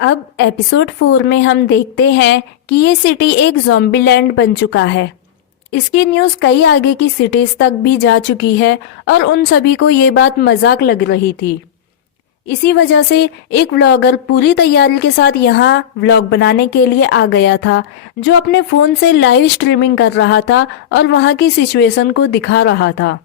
अब एपिसोड 4 में हम देखते हैं कि ये सिटी एक ज़ॉम्बी लैंड बन चुका है। इसकी न्यूज़ कई आगे की सिटीज़ तक भी जा चुकी है और उन सभी को ये बात मजाक लग रही थी। इसी वजह से एक व्लॉगर पूरी तैयारी के साथ यहाँ व्लॉग बनाने के लिए आ गया था, जो अपने फ़ोन से लाइव स्ट्रीमिंग कर रहा था और वहाँ की सिचुएशन को दिखा रहा था।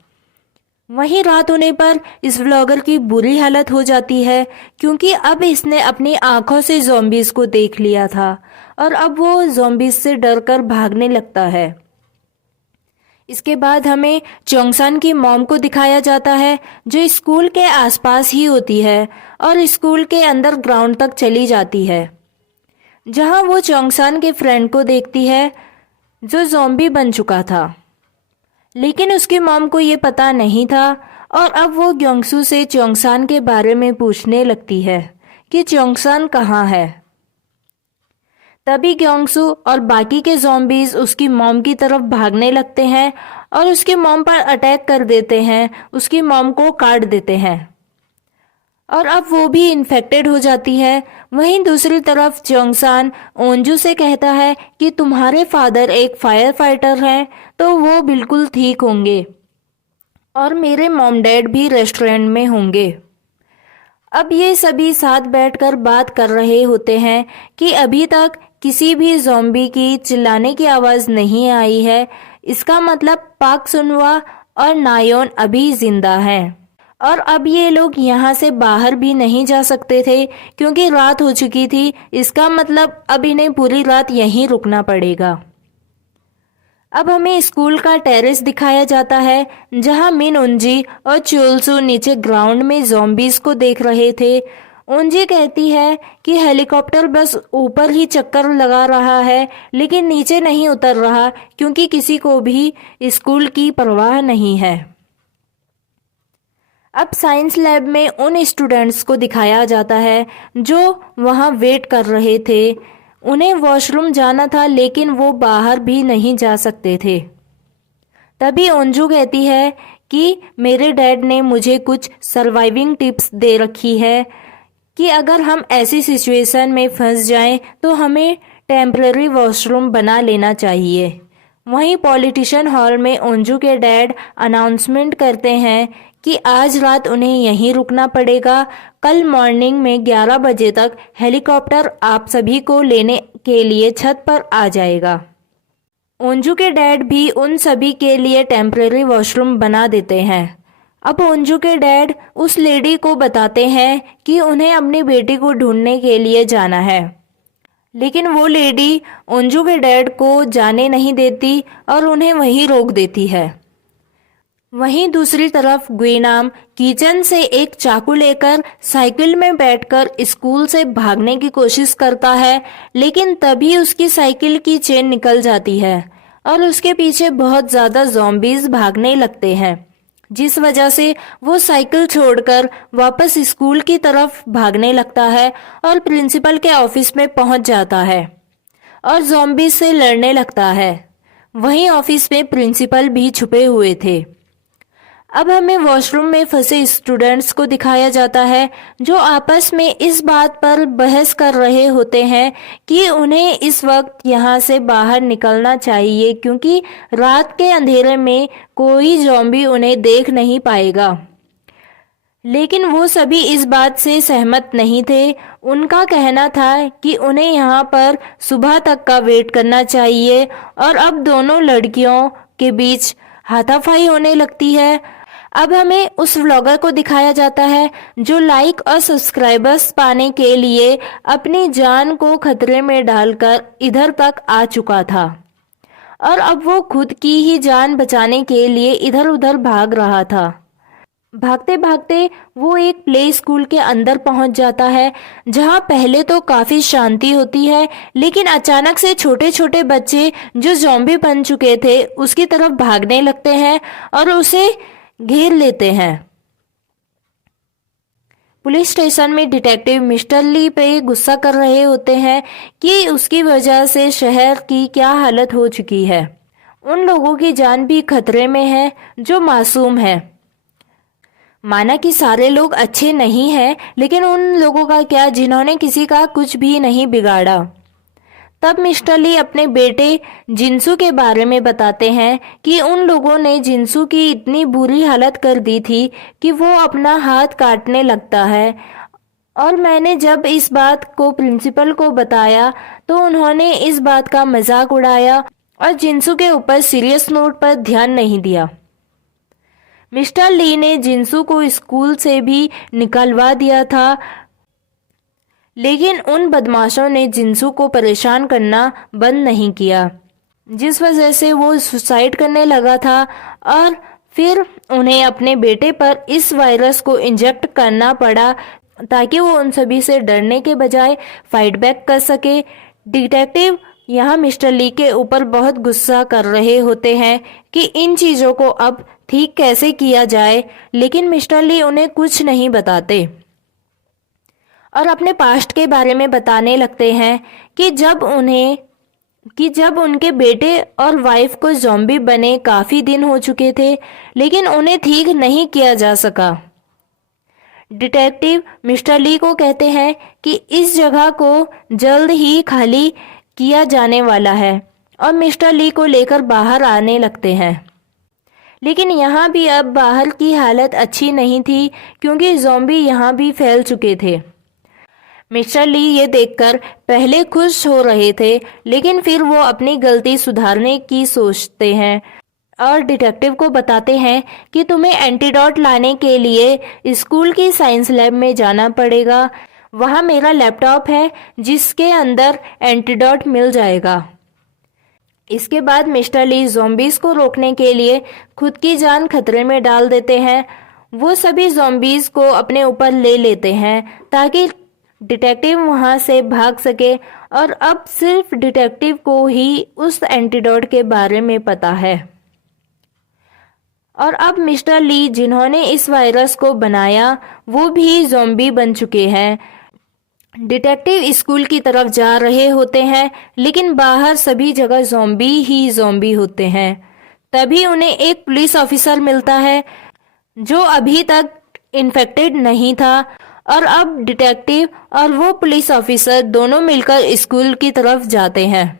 वहीं रात होने पर इस व्लॉगर की बुरी हालत हो जाती है, क्योंकि अब इसने अपनी आंखों से ज़ॉम्बीज़ को देख लिया था और अब वो ज़ॉम्बीज़ से डरकर भागने लगता है। इसके बाद हमें चोंगसान की मॉम को दिखाया जाता है, जो स्कूल के आसपास ही होती है और स्कूल के अंदर ग्राउंड तक चली जाती है, जहां वो चोंगसान के फ्रेंड को देखती है जो ज़ॉम्बी बन चुका था। लेकिन उसकी मॉम को ये पता नहीं था और अब वो ग्योंगसू से चोंगसान के बारे में पूछने लगती है कि चोंगसान कहाँ है। तभी ग्योंगसू और बाकी के ज़ॉम्बीज उसकी मॉम की तरफ भागने लगते हैं और उसकी मॉम पर अटैक कर देते हैं, उसकी मॉम को काट देते हैं और अब वो भी इन्फेक्टेड हो जाती है। वहीं दूसरी तरफ चोंगसान ओंजू से कहता है कि तुम्हारे फादर एक फायर फाइटर हैं, तो वो बिल्कुल ठीक होंगे और मेरे मॉम डैड भी रेस्टोरेंट में होंगे। अब ये सभी साथ बैठकर बात कर रहे होते हैं कि अभी तक किसी भी ज़ॉम्बी की चिल्लाने की आवाज़ नहीं आई है। इसका मतलब पाक सुनवा और नायोन अभी जिंदा हैं और अब ये लोग यहाँ से बाहर भी नहीं जा सकते थे, क्योंकि रात हो चुकी थी। इसका मतलब अब इन्हें पूरी रात यहीं रुकना पड़ेगा। अब हमें स्कूल का टेरेस दिखाया जाता है, जहां मिन उंजी और चोलसू नीचे ग्राउंड में ज़ॉम्बीज़ को देख रहे थे। उंजी कहती है कि हेलीकॉप्टर बस ऊपर ही चक्कर लगा रहा है, लेकिन नीचे नहीं उतर रहा, क्योंकि किसी को भी स्कूल की परवाह नहीं है। अब साइंस लैब में उन स्टूडेंट्स को दिखाया जाता है जो वहाँ वेट कर रहे थे। उन्हें वॉशरूम जाना था, लेकिन वो बाहर भी नहीं जा सकते थे। तभी ओंजू कहती है कि मेरे डैड ने मुझे कुछ सर्वाइविंग टिप्स दे रखी है कि अगर हम ऐसी सिचुएशन में फंस जाएं तो हमें टेम्पररी वॉशरूम बना लेना चाहिए। वहीं पॉलिटिशियन हॉल में ओंजू के डैड अनाउंसमेंट करते हैं कि आज रात उन्हें यहीं रुकना पड़ेगा। कल मॉर्निंग में 11 बजे तक हेलीकॉप्टर आप सभी को लेने के लिए छत पर आ जाएगा। ओंजू के डैड भी उन सभी के लिए टेम्पररी वॉशरूम बना देते हैं। अब ओंजू के डैड उस लेडी को बताते हैं कि उन्हें अपनी बेटी को ढूंढने के लिए जाना है, लेकिन वो लेडी ओंजू के डैड को जाने नहीं देती और उन्हें वहीं रोक देती है। वहीं दूसरी तरफ ग्वेनाम किचन से एक चाकू लेकर साइकिल में बैठकर स्कूल से भागने की कोशिश करता है, लेकिन तभी उसकी साइकिल की चेन निकल जाती है और उसके पीछे बहुत ज़्यादा ज़ॉम्बीज़ भागने लगते हैं, जिस वजह से वो साइकिल छोड़कर वापस स्कूल की तरफ भागने लगता है और प्रिंसिपल के ऑफिस में पहुंच जाता है और ज़ॉम्बीज़ से लड़ने लगता है। वहीं ऑफिस में प्रिंसिपल भी छुपे हुए थे। अब हमें वॉशरूम में फंसे स्टूडेंट्स को दिखाया जाता है, जो आपस में इस बात पर बहस कर रहे होते हैं कि उन्हें इस वक्त यहाँ से बाहर निकलना चाहिए, क्योंकि रात के अंधेरे में कोई ज़ॉम्बी उन्हें देख नहीं पाएगा। लेकिन वो सभी इस बात से सहमत नहीं थे। उनका कहना था कि उन्हें यहाँ पर सुबह तक का वेट करना चाहिए और अब दोनों लड़कियों के बीच हाथापाई होने लगती है। अब हमें उस व्लॉगर को दिखाया जाता है जो लाइक और सब्सक्राइबर्स पाने के लिए अपनी जान को खतरे में डालकर इधर तक आ चुका था और अब वो खुद की ही जान बचाने के लिए इधर उधर भाग रहा था। भागते भागते वो एक प्ले स्कूल के अंदर पहुंच जाता है, जहां पहले तो काफी शांति होती है, लेकिन अचानक से छोटे छोटे बच्चे जो ज़ॉम्बी बन चुके थे उसकी तरफ भागने लगते हैं और उसे घेर लेते हैं। पुलिस स्टेशन में डिटेक्टिव मिस्टर ली पे गुस्सा कर रहे होते हैं कि उसकी वजह से शहर की क्या हालत हो चुकी है। उन लोगों की जान भी खतरे में है जो मासूम है। माना कि सारे लोग अच्छे नहीं हैं, लेकिन उन लोगों का क्या जिन्होंने किसी का कुछ भी नहीं बिगाड़ा। तब मिस्टर ली अपने बेटे जिनसू के बारे में बताते हैं कि उन लोगों ने जिनसू की इतनी बुरी हालत कर दी थी कि वो अपना हाथ काटने लगता है। और मैंने जब इस बात को प्रिंसिपल को बताया तो उन्होंने इस बात का मजाक उड़ाया और जिनसू के ऊपर सीरियस नोट पर ध्यान नहीं दिया। मिस्टर ली ने जिनसू को स्कूल से भी निकलवा दिया था, लेकिन उन बदमाशों ने जिनसू को परेशान करना बंद नहीं किया, जिस वजह से वो सुसाइड करने लगा था। और फिर उन्हें अपने बेटे पर इस वायरस को इंजेक्ट करना पड़ा ताकि वो उन सभी से डरने के बजाय फाइट बैक कर सके। डिटेक्टिव यहाँ मिस्टर ली के ऊपर बहुत गुस्सा कर रहे होते हैं कि इन चीज़ों को अब ठीक कैसे किया जाए, लेकिन मिस्टर ली उन्हें कुछ नहीं बताते और अपने पास्ट के बारे में बताने लगते हैं कि जब उनके बेटे और वाइफ को ज़ॉम्बी बने काफ़ी दिन हो चुके थे, लेकिन उन्हें ठीक नहीं किया जा सका। डिटेक्टिव मिस्टर ली को कहते हैं कि इस जगह को जल्द ही खाली किया जाने वाला है और मिस्टर ली को लेकर बाहर आने लगते हैं। लेकिन यहाँ भी अब बाहर की हालत अच्छी नहीं थी क्योंकि ज़ॉम्बी यहाँ भी फैल चुके थे। मिस्टर ली ये देखकर पहले खुश हो रहे थे, लेकिन फिर वो अपनी गलती सुधारने की सोचते हैं और डिटेक्टिव को बताते हैं कि तुम्हें एंटीडोट लाने के लिए स्कूल की साइंस लैब में जाना पड़ेगा। वहाँ मेरा लैपटॉप है जिसके अंदर एंटीडोट मिल जाएगा। इसके बाद मिस्टर ली ज़ॉम्बीज़ को रोकने के लिए खुद की जान खतरे में डाल देते हैं। वो सभी ज़ॉम्बीज़ को अपने ऊपर ले लेते हैं ताकि डिटेक्टिव वहाँ से भाग सके, और अब सिर्फ डिटेक्टिव को ही उस एंटीडोट के बारे में पता है। और अब मिस्टर ली जिन्होंने इस वायरस को बनाया वो भी ज़ॉम्बी बन चुके हैं। डिटेक्टिव स्कूल की तरफ जा रहे होते हैं, लेकिन बाहर सभी जगह ज़ॉम्बी ही ज़ॉम्बी होते हैं। तभी उन्हें एक पुलिस ऑफिसर मिलता है जो अभी तक इन्फेक्टेड नहीं था, और अब डिटेक्टिव और वो पुलिस ऑफिसर दोनों मिलकर स्कूल की तरफ जाते हैं।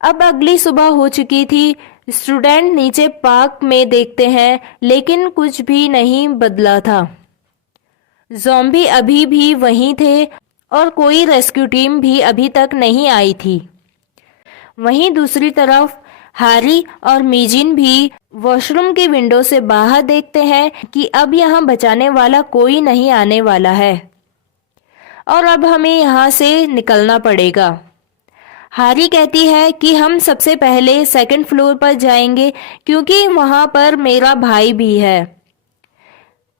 अब अगली सुबह हो चुकी थी। स्टूडेंट नीचे पार्क में देखते हैं, लेकिन कुछ भी नहीं बदला था। ज़ॉम्बी अभी भी वहीं थे और कोई रेस्क्यू टीम भी अभी तक नहीं आई थी। वहीं दूसरी तरफ हैरी और मीजिन भी वॉशरूम की विंडो से बाहर देखते हैं कि अब यहाँ बचाने वाला कोई नहीं आने वाला है और अब हमें यहाँ से निकलना पड़ेगा। हैरी कहती है कि हम सबसे पहले सेकंड फ्लोर पर जाएंगे क्योंकि वहाँ पर मेरा भाई भी है।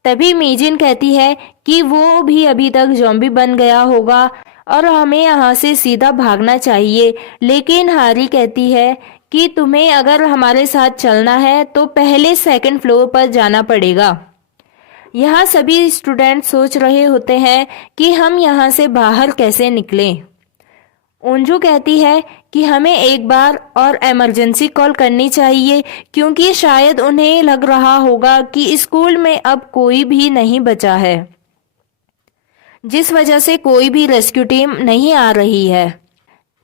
तभी मीजिन कहती है कि वो भी अभी तक ज़ॉम्बी बन गया होगा और हमें यहाँ से सीधा भागना चाहिए, लेकिन हैरी कहती है कि तुम्हें अगर हमारे साथ चलना है तो पहले सेकंड फ्लोर पर जाना पड़ेगा। यहाँ सभी स्टूडेंट सोच रहे होते हैं कि हम यहाँ से बाहर कैसे निकलें। अंजू कहती है कि हमें एक बार और इमरजेंसी कॉल करनी चाहिए क्योंकि शायद उन्हें लग रहा होगा कि स्कूल में अब कोई भी नहीं बचा है, जिस वजह से कोई भी रेस्क्यू टीम नहीं आ रही है।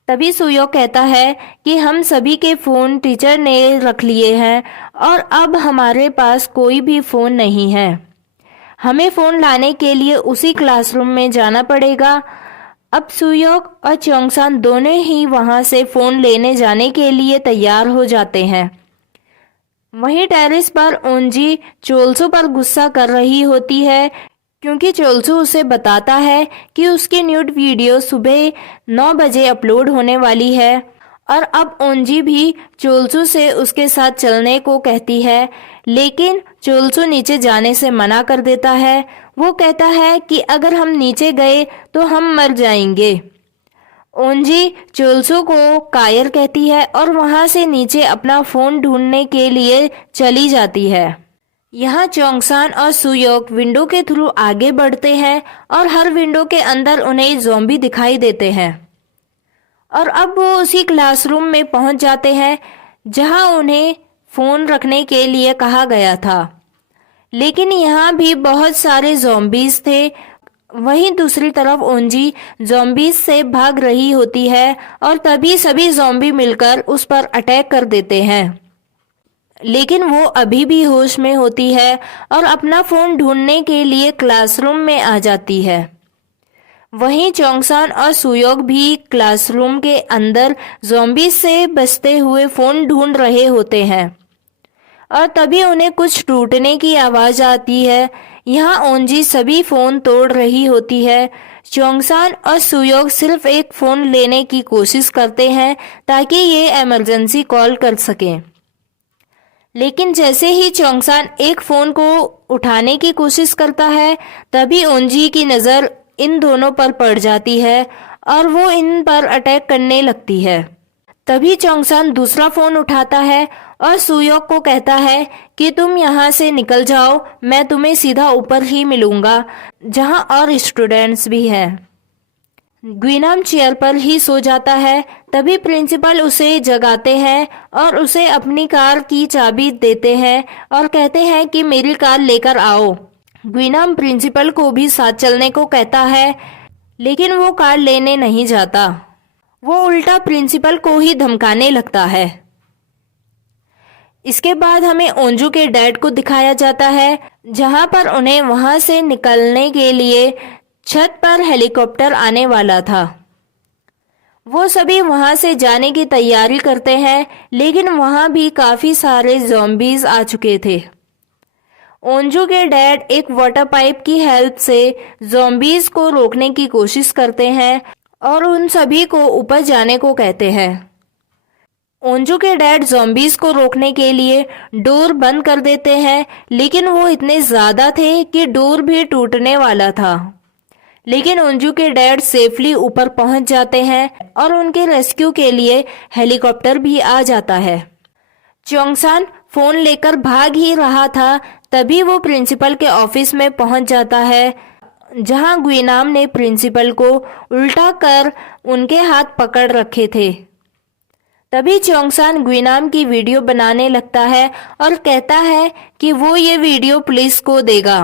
तभी सुयो कहता है कि हम सभी के फ़ोन टीचर ने रख लिए हैं और अब हमारे पास कोई भी फ़ोन नहीं है। हमें फ़ोन लाने के लिए उसी क्लासरूम में जाना पड़ेगा। अब सुयोक और चोंगसान दोनों ही वहां से फ़ोन लेने जाने के लिए तैयार हो जाते हैं। वहीं टेरेस पर ओंजी चोल्सू पर गुस्सा कर रही होती है क्योंकि चोल्सू उसे बताता है कि उसकी न्यूड वीडियो सुबह 9 बजे अपलोड होने वाली है, और अब ओंजी भी चोल्सू से उसके साथ चलने को कहती है, लेकिन चोल्सू नीचे जाने से मना कर देता है। वो कहता है कि अगर हम नीचे गए तो हम मर जाएंगे। ओंजी चोल्सू को कायर कहती है और वहां से नीचे अपना फ़ोन ढूंढने के लिए चली जाती है। यहाँ चोंगसान और सुयोक विंडो के थ्रू आगे बढ़ते हैं और हर विंडो के अंदर उन्हें ज़ॉम्बी दिखाई देते हैं, और अब वो उसी क्लासरूम में पहुंच जाते हैं जहां उन्हें फ़ोन रखने के लिए कहा गया था। लेकिन यहाँ भी बहुत सारे ज़ॉम्बीज थे। वहीं दूसरी तरफ ओंजी ज़ॉम्बीज से भाग रही होती है और तभी सभी ज़ॉम्बी मिलकर उस पर अटैक कर देते हैं। लेकिन वो अभी भी होश में होती है और अपना फ़ोन ढूंढने के लिए क्लासरूम में आ जाती है। वहीं चोंगसान और सुयोग भी क्लासरूम के अंदर ज़ॉम्बीज से बचते हुए फ़ोन ढूंढ रहे होते हैं और तभी उन्हें कुछ टूटने की आवाज़ आती है। यहाँ ओंजी सभी फ़ोन तोड़ रही होती है। चोंगसान और सुयोग सिर्फ एक फ़ोन लेने की कोशिश करते हैं ताकि ये इमरजेंसी कॉल कर सकें। लेकिन जैसे ही चोंगसान एक फ़ोन को उठाने की कोशिश करता है तभी ओंजी की नज़र इन दोनों पर पड़ जाती है और वो इन पर अटैक करने लगती है। तभी चोंगसान दूसरा फ़ोन उठाता है और सुयोग को कहता है कि तुम यहाँ से निकल जाओ, मैं तुम्हें सीधा ऊपर ही मिलूंगा जहाँ और स्टूडेंट्स भी हैं। ग्विनाम चेयर पर ही सो जाता है। तभी प्रिंसिपल उसे जगाते हैं और उसे अपनी कार की चाबी देते हैं और कहते हैं कि मेरी कार लेकर आओ। ग्विनाम प्रिंसिपल को भी साथ चलने को कहता है, लेकिन वो कार लेने नहीं जाता। वो उल्टा प्रिंसिपल को ही धमकाने लगता है। इसके बाद हमें ओंजू के डैड को दिखाया जाता है, जहां पर उन्हें वहां से निकलने के लिए छत पर हेलीकॉप्टर आने वाला था। वो सभी वहां से जाने की तैयारी करते हैं, लेकिन वहां भी काफी सारे ज़ॉम्बीज आ चुके थे। ओंजू के डैड एक वाटर पाइप की हेल्प से ज़ॉम्बीज को रोकने की कोशिश करते हैं और उन सभी को ऊपर जाने को कहते हैं। ओंजू के डैड ज़ॉम्बीज को रोकने के लिए डोर बंद कर देते हैं, लेकिन वो इतने ज़्यादा थे कि डोर भी टूटने वाला था। लेकिन ओंजू के डैड सेफली ऊपर पहुंच जाते हैं और उनके रेस्क्यू के लिए हेलीकॉप्टर भी आ जाता है। चोंगसान फ़ोन लेकर भाग ही रहा था, तभी वो प्रिंसिपल के ऑफिस में पहुंच जाता है, जहां ग्विनाम ने प्रिंसिपल को उल्टा कर उनके हाथ पकड़ रखे थे। तभी चोंगसान ग्विनाम की वीडियो बनाने लगता है और कहता है कि वो ये वीडियो पुलिस को देगा।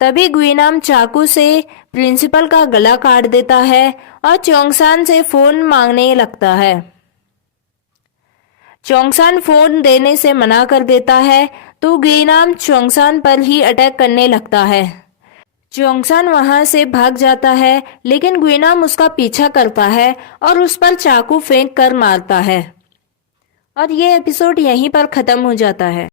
तभी ग्विनाम चाकू से प्रिंसिपल का गला काट देता है और चोंगसान से फ़ोन मांगने लगता है। चोंगसान फ़ोन देने से मना कर देता है तो ग्विनाम चोंगसान पर ही अटैक करने लगता है। चोंगसान वहां से भाग जाता है, लेकिन ग्विनाम उसका पीछा करता है और उस पर चाकू फेंक कर मारता है। और ये एपिसोड यहीं पर ख़त्म हो जाता है।